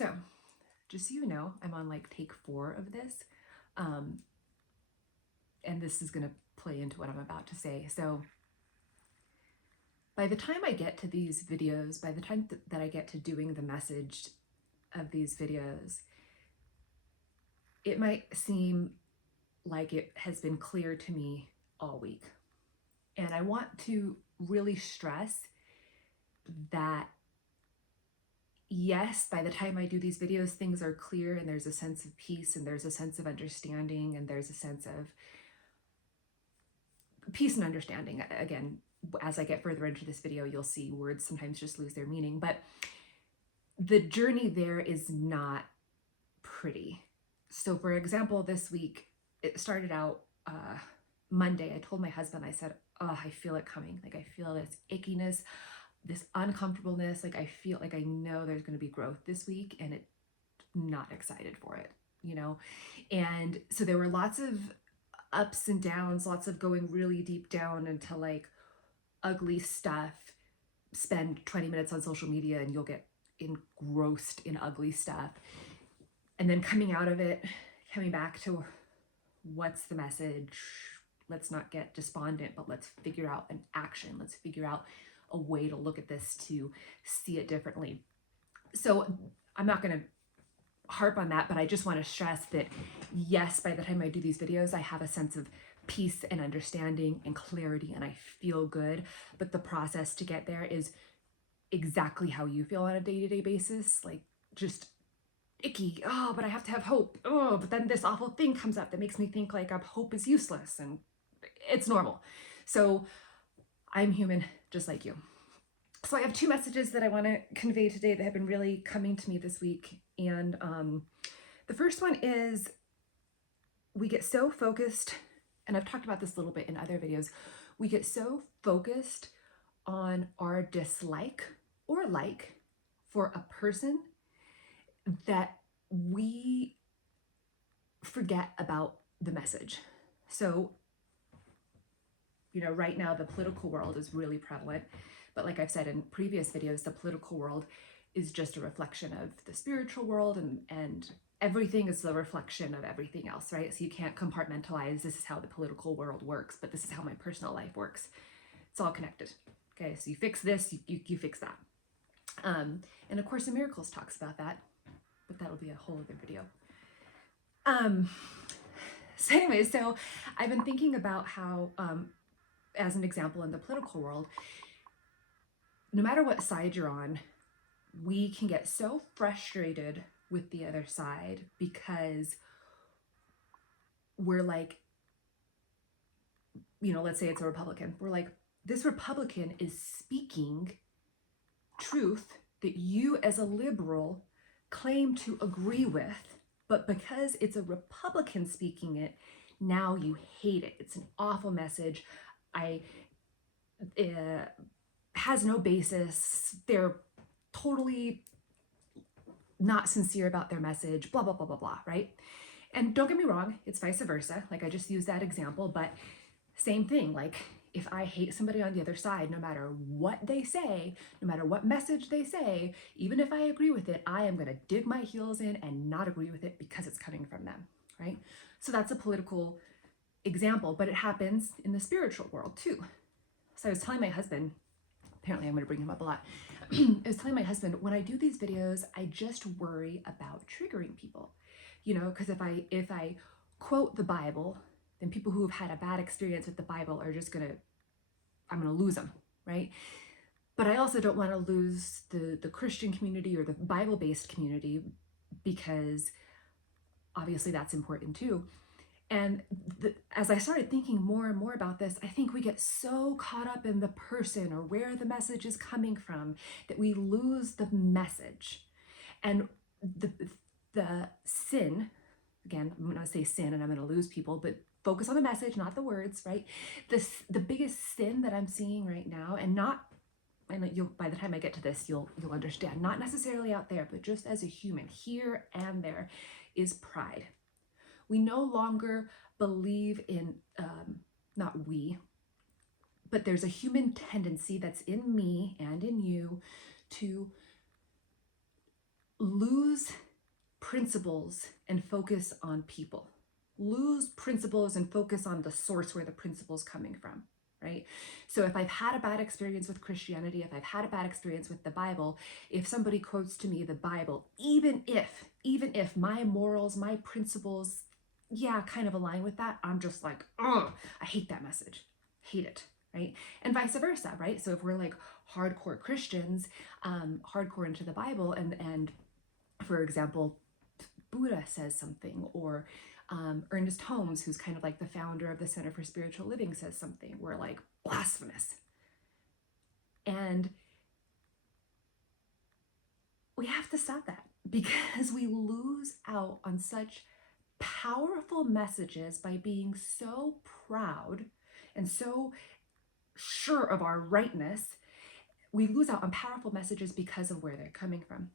So, just so you know, I'm on like take 4 of this. And this is going to play into what I'm about to say. So, by the time I get to these videos, by the time that I get to doing the message of these videos, it might seem like it has been clear to me all week. And I want to really stress that yes, by the time I do these videos, things are clear and there's a sense of peace and there's a sense of understanding and there's a sense of peace and understanding. Again, as I get further into this video, you'll see words sometimes just lose their meaning, but the journey there is not pretty. So for example, this week, it started out Monday. I told my husband, I said, oh, I feel it coming. Like I feel this ickiness, this uncomfortableness. Like I feel like I know there's going to be growth this week and it not excited for it, you know? And so there were lots of ups and downs, lots of going really deep down into like ugly stuff. Spend 20 minutes on social media and you'll get engrossed in ugly stuff. And then coming out of it, coming back to what's the message? Let's not get despondent, but let's figure out an action. Let's figure out a way to look at this to see it differently. So I'm not going to harp on that, but I just want to stress that yes, by the time I do these videos, I have a sense of peace and understanding and clarity and I feel good. But the process to get there is exactly how you feel on a day-to-day basis, like just icky. Oh, but I have to have hope. Oh, but then this awful thing comes up that makes me think like hope is useless, and it's normal. So I'm human just like you. So I have 2 messages that I want to convey today that have been really coming to me this week. And the first one is we get so focused, and I've talked about this a little bit in other videos, we get so focused on our dislike or like for a person that we forget about the message. So, you know, right now the political world is really prevalent, but like I've said in previous videos, the political world is just a reflection of the spiritual world, and everything is the reflection of everything else, right? So you can't compartmentalize, this is how the political world works, but this is how my personal life works. It's all connected. Okay, so you fix this, you fix that. And of Course in Miracles talks about that, but that'll be a whole other video. So anyway, so I've been thinking about how, as an example in the political world, no matter what side you're on, we can get so frustrated with the other side because we're like, you know, let's say it's a Republican. We're like, this Republican is speaking truth that you as a liberal claim to agree with, but because it's a Republican speaking it, now you hate it. It's an awful message. Has no basis. They're totally not sincere about their message, blah, blah, blah, blah, blah, right? And don't get me wrong, it's vice versa. Like I just used that example, but same thing. Like if I hate somebody on the other side, no matter what they say, no matter what message they say, even if I agree with it, I am going to dig my heels in and not agree with it because it's coming from them, right? So that's a political example, but it happens in the spiritual world too. So I was telling my husband, apparently I'm going to bring him up a lot. I was telling my husband, when I do these videos, I just worry about triggering people, you know, because if I quote the Bible, then people who have had a bad experience with the Bible are just I'm going to lose them, right? But I also don't want to lose the Christian community or the Bible-based community, because obviously that's important too. And as I started thinking more and more about this, I think we get so caught up in the person or where the message is coming from that we lose the message. And the sin, again, I'm going to say sin and I'm going to lose people, but focus on the message, not the words, right? The biggest sin that I'm seeing right now, and you'll, by the time I get to this, you'll understand, not necessarily out there, but just as a human, here and there, is pride. We no longer believe in, not we, but there's a human tendency that's in me and in you to lose principles and focus on people. Lose principles and focus on the source where the principle's coming from, right? So if I've had a bad experience with Christianity, if I've had a bad experience with the Bible, if somebody quotes to me the Bible, even if my morals, my principles, yeah, kind of align with that, I'm just like, oh, I hate that message. Hate it, right? And vice versa, right? So if we're like hardcore Christians, hardcore into the Bible, and for example, Buddha says something, or Ernest Holmes, who's kind of like the founder of the Center for Spiritual Living, says something, we're like, blasphemous. And we have to stop that, because we lose out on such powerful messages by being so proud and so sure of our rightness. We lose out on powerful messages because of where they're coming from.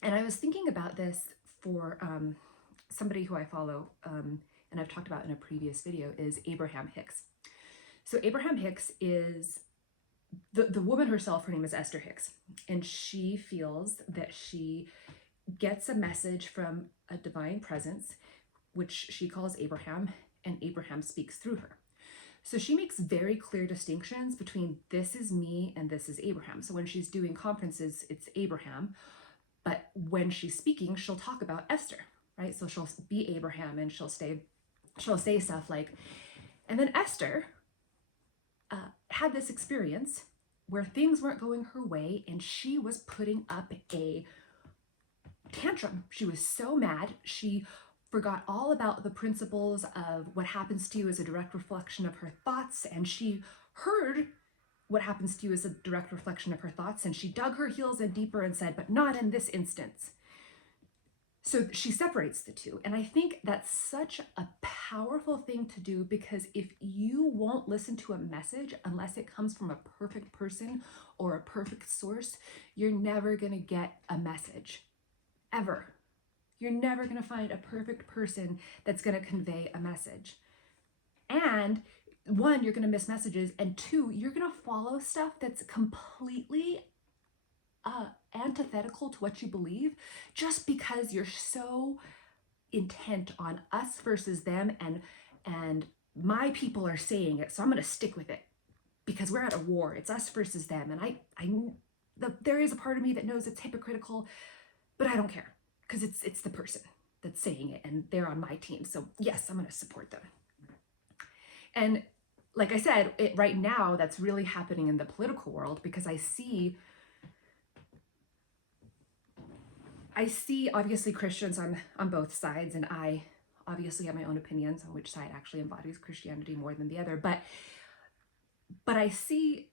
And I was thinking about this for somebody who I follow, and I've talked about in a previous video, is Abraham Hicks. So Abraham Hicks is the woman herself. Her name is Esther Hicks, and she feels that she gets a message from a divine presence, which she calls Abraham, and Abraham speaks through her. So she makes very clear distinctions between this is me and this is Abraham. So when she's doing conferences, it's Abraham, but when she's speaking, she'll talk about Esther, right? So she'll be Abraham, and she'll say stuff like, and then Esther had this experience where things weren't going her way, and she was putting up a tantrum. She was so mad. She forgot all about the principles of what happens to you as a direct reflection of her thoughts, and she heard what happens to you as a direct reflection of her thoughts, and she dug her heels in deeper and said, but not in this instance. So she separates the two. And I think that's such a powerful thing to do, because if you won't listen to a message unless it comes from a perfect person or a perfect source, you're never going to get a message, ever. You're never going to find a perfect person that's going to convey a message. And one, you're going to miss messages, and two, you're going to follow stuff that's completely antithetical to what you believe, just because you're so intent on us versus them, and my people are saying it, so I'm going to stick with it because we're at a war. It's us versus them, and there is a part of me that knows it's hypocritical, but I don't care, because it's the person that's saying it, and they're on my team. So yes, I'm going to support them. And like I said, right now that's really happening in the political world, because I see obviously Christians on both sides, and I obviously have my own opinions on which side actually embodies Christianity more than the other. But I see,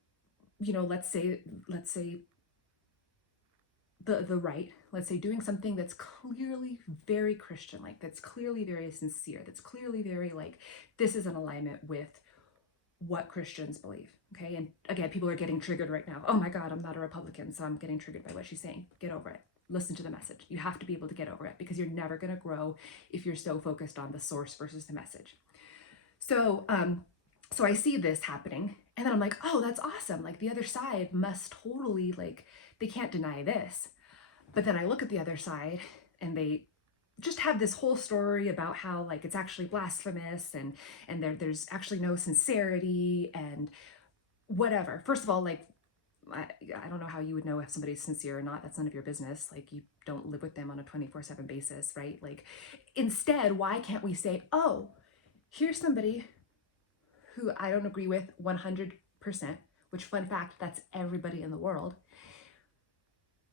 let's say the right, let's say, doing something that's clearly very Christian, like that's clearly very sincere, that's clearly very like, this is in alignment with what Christians believe. Okay. And again, people are getting triggered right now. Oh my God, I'm not a Republican, so I'm getting triggered by what she's saying. Get over it. Listen to the message. You have to be able to get over it, because you're never going to grow if you're so focused on the source versus the message. So I see this happening, and then I'm like, oh, that's awesome. Like, the other side must totally, like, they can't deny this. But then I look at the other side, and they just have this whole story about how, like, it's actually blasphemous, and there's actually no sincerity and whatever. First of all, like, I don't know how you would know if somebody's sincere or not. That's none of your business. Like, you don't live with them on a 24/7 basis, right? Like, instead, why can't we say, oh, here's somebody who I don't agree with 100%, which, fun fact, that's everybody in the world.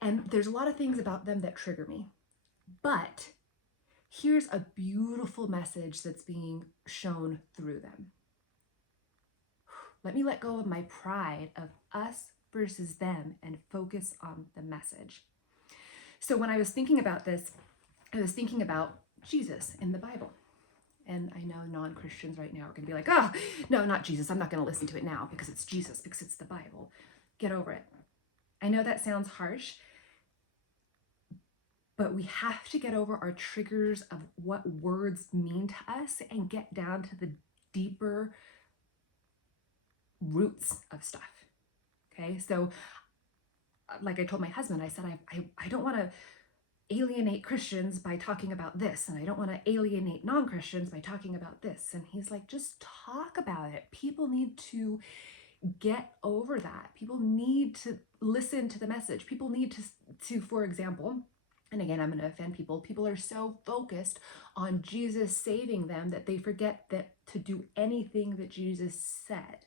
And there's a lot of things about them that trigger me. But here's a beautiful message that's being shown through them. Let me let go of my pride of us versus them and focus on the message. So when I was thinking about this, I was thinking about Jesus in the Bible. And I know non-Christians right now are going to be like, oh, no, not Jesus. I'm not going to listen to it now because it's Jesus, because it's the Bible. Get over it. I know that sounds harsh, but we have to get over our triggers of what words mean to us and get down to the deeper roots of stuff. Okay, so like I told my husband, I said, I don't want to alienate Christians by talking about this, and I don't want to alienate non-Christians by talking about this. And he's like, just talk about it. People need to get over that. People need to listen to the message. People need to, for example, and again, I'm going to offend people. People are so focused on Jesus saving them that they forget that to do anything that Jesus said,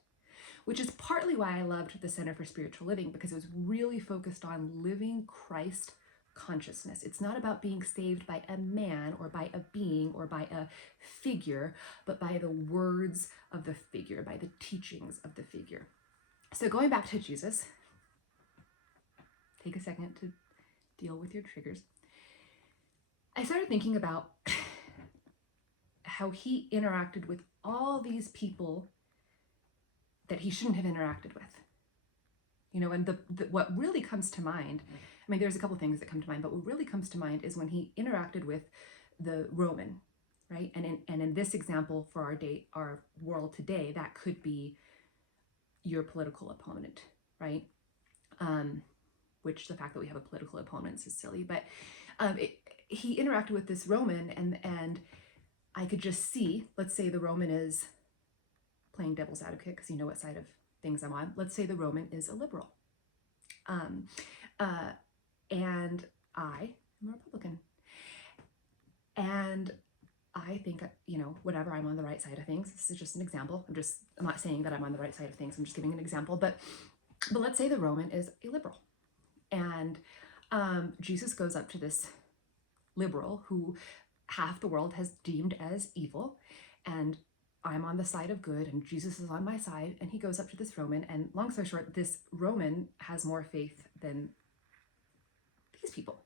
which is partly why I loved the Center for Spiritual Living, because it was really focused on living Christ consciousness. It's not about being saved by a man or by a being or by a figure, but by the words of the figure, by the teachings of the figure. So going back to Jesus, take a second to deal with your triggers. I started thinking about how he interacted with all these people that he shouldn't have interacted with. You know, and what really comes to mind, I mean, there's a couple things that come to mind, but what really comes to mind is when he interacted with the Roman, right? And in this example for our world today, that could be your political opponent, right? Which the fact that we have a political opponent is silly, but he interacted with this Roman, and I could just see, let's say the Roman is playing devil's advocate, because you know what side of things I'm on. Let's say the Roman is a liberal. And I am a Republican. And I think, you know, whatever, I'm on the right side of things. This is just an example. I'm not saying that I'm on the right side of things. I'm just giving an example. But let's say the Roman is a liberal. And Jesus goes up to this liberal who half the world has deemed as evil. And I'm on the side of good, and Jesus is on my side, and he goes up to this Roman, and long story short, this Roman has more faith than these people,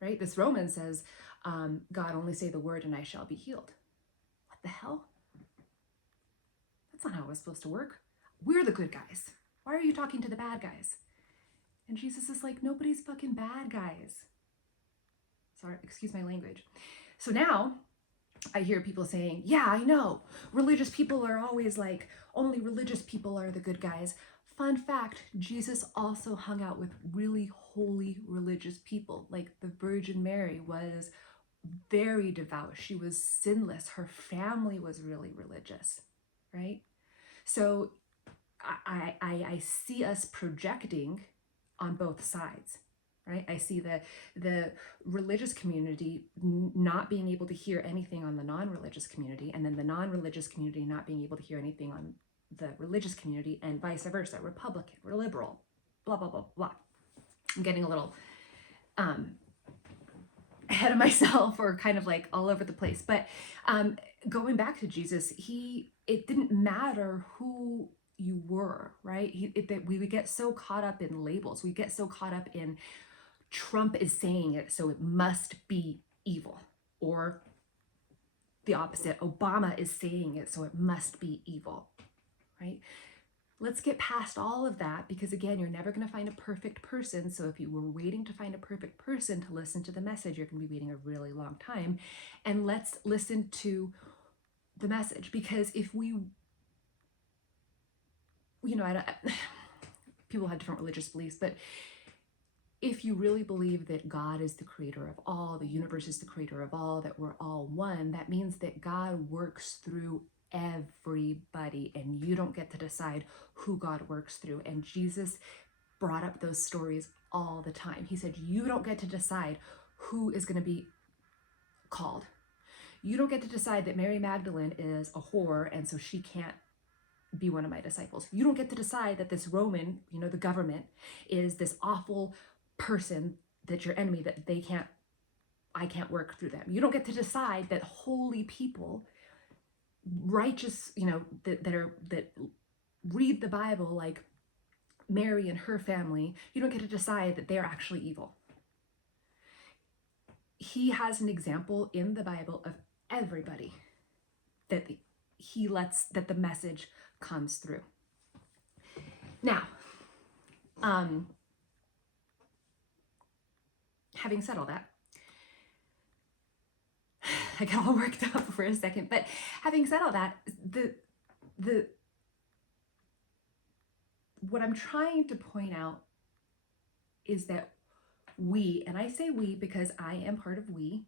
right? This Roman says, God, only say the word and I shall be healed. What the hell? That's not how it was supposed to work. We're the good guys. Why are you talking to the bad guys? And Jesus is like, nobody's fucking bad guys. Sorry, excuse my language. So now I hear people saying, yeah, I know, religious people are always like, only religious people are the good guys. Fun fact, Jesus also hung out with really holy religious people. Like the Virgin Mary was very devout. She was sinless. Her family was really religious, right? So I see us projecting on both sides. Right? I see the religious community not being able to hear anything on the non-religious community, and then the non-religious community not being able to hear anything on the religious community, and vice versa, Republican or liberal, blah, blah, blah, blah. I'm getting a little ahead of myself, or kind of like all over the place. But going back to Jesus, it didn't matter who you were, right? We would get so caught up in labels. We get so caught up in Trump is saying it, so it must be evil. Or the opposite, Obama is saying it, so it must be evil, right? Let's get past all of that, because again, you're never going to find a perfect person. So if you were waiting to find a perfect person to listen to the message, you're going to be waiting a really long time. And let's listen to the message, because if we, you know, people have different religious beliefs, but if you really believe that God is the creator of all, the universe is the creator of all, that we're all one, that means that God works through everybody, and you don't get to decide who God works through. And Jesus brought up those stories all the time. He said, you don't get to decide who is going to be called. You don't get to decide that Mary Magdalene is a whore, and so she can't be one of my disciples. You don't get to decide that this Roman, you know, the government, is this awful person that's your enemy, that I can't work through them. You don't get to decide that holy people, righteous, you know, that read the Bible like Mary and her family, you don't get to decide that they're actually evil. He has an example in the Bible of everybody that he lets, that the message comes through. Now, having said all that, I got all worked up for a second, but having said all that, what I'm trying to point out is that We, and I say we because I am part of we,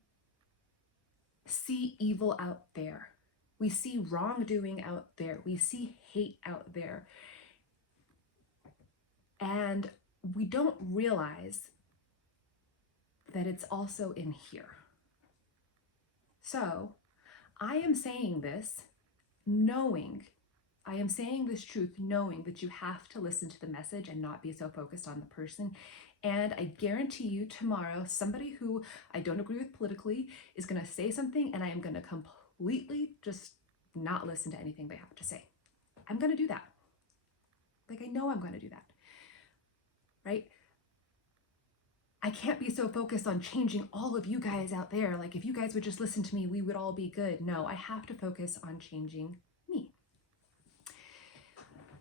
see evil out there. We see wrongdoing out there. We see hate out there. And we don't realize that it's also in here. So I am saying this knowing, I am saying this truth knowing that you have to listen to the message and not be so focused on the person. And I guarantee you tomorrow, somebody who I don't agree with politically is going to say something and I am going to completely just not listen to anything they have to say. I'm going to do that. Like, I know I'm going to do that, right? I can't be so focused on changing all of you guys out there. Like, if you guys would just listen to me, we would all be good. No, I have to focus on changing me.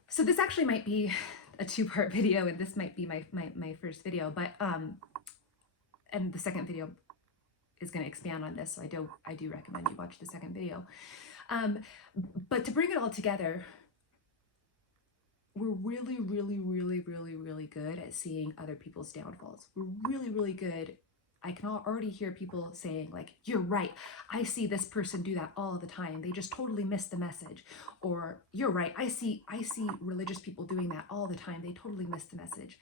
So this actually might be a two-part video, and this might be my first video, but and the second video is going to expand on this, so I do recommend you watch the second video. But to bring it all together, we're really good at seeing other people's downfalls. We're really good. I can already hear people saying, like, you're right, I see this person do that all the time, they just totally miss the message. Or, you're right, I see religious people doing that all the time, they totally miss the message.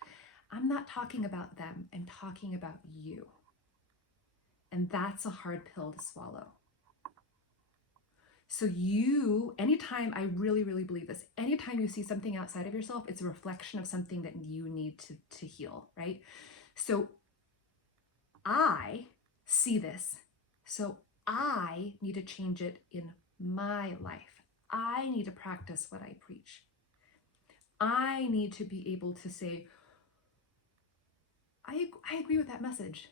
I'm not talking about them, I'm talking about you. And that's a hard pill to swallow. So anytime, I really believe this, anytime you see something outside of yourself, it's a reflection of something that you need to heal, right? So I see this, so I need to change it in my life. I need to practice what I preach. I need to be able to say, I agree with that message.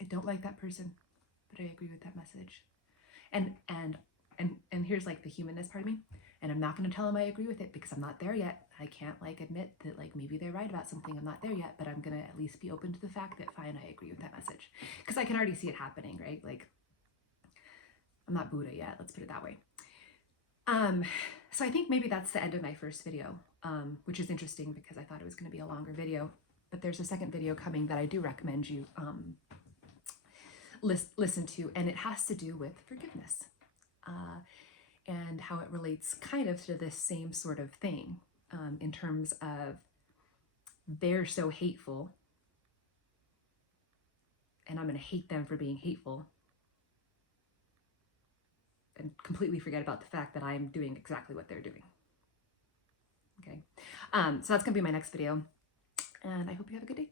I don't like that person, but I agree with that message. And here's like the humanness part of me. And I'm not going to tell them I agree with it because I'm not there yet. I can't like admit that like maybe they're right about something. I'm not there yet, but I'm going to at least be open to the fact that fine, I agree with that message. Because I can already see it happening, right? Like, I'm not Buddha yet, let's put it that way. So I think maybe that's the end of my first video, which is interesting because I thought it was going to be a longer video. But there's a second video coming that I do recommend you listen to, and it has to do with forgiveness. And how it relates kind of to this same sort of thing, in terms of they're so hateful and I'm going to hate them for being hateful and completely forget about the fact that I'm doing exactly what they're doing. Okay. So that's going to be my next video, and I hope you have a good day.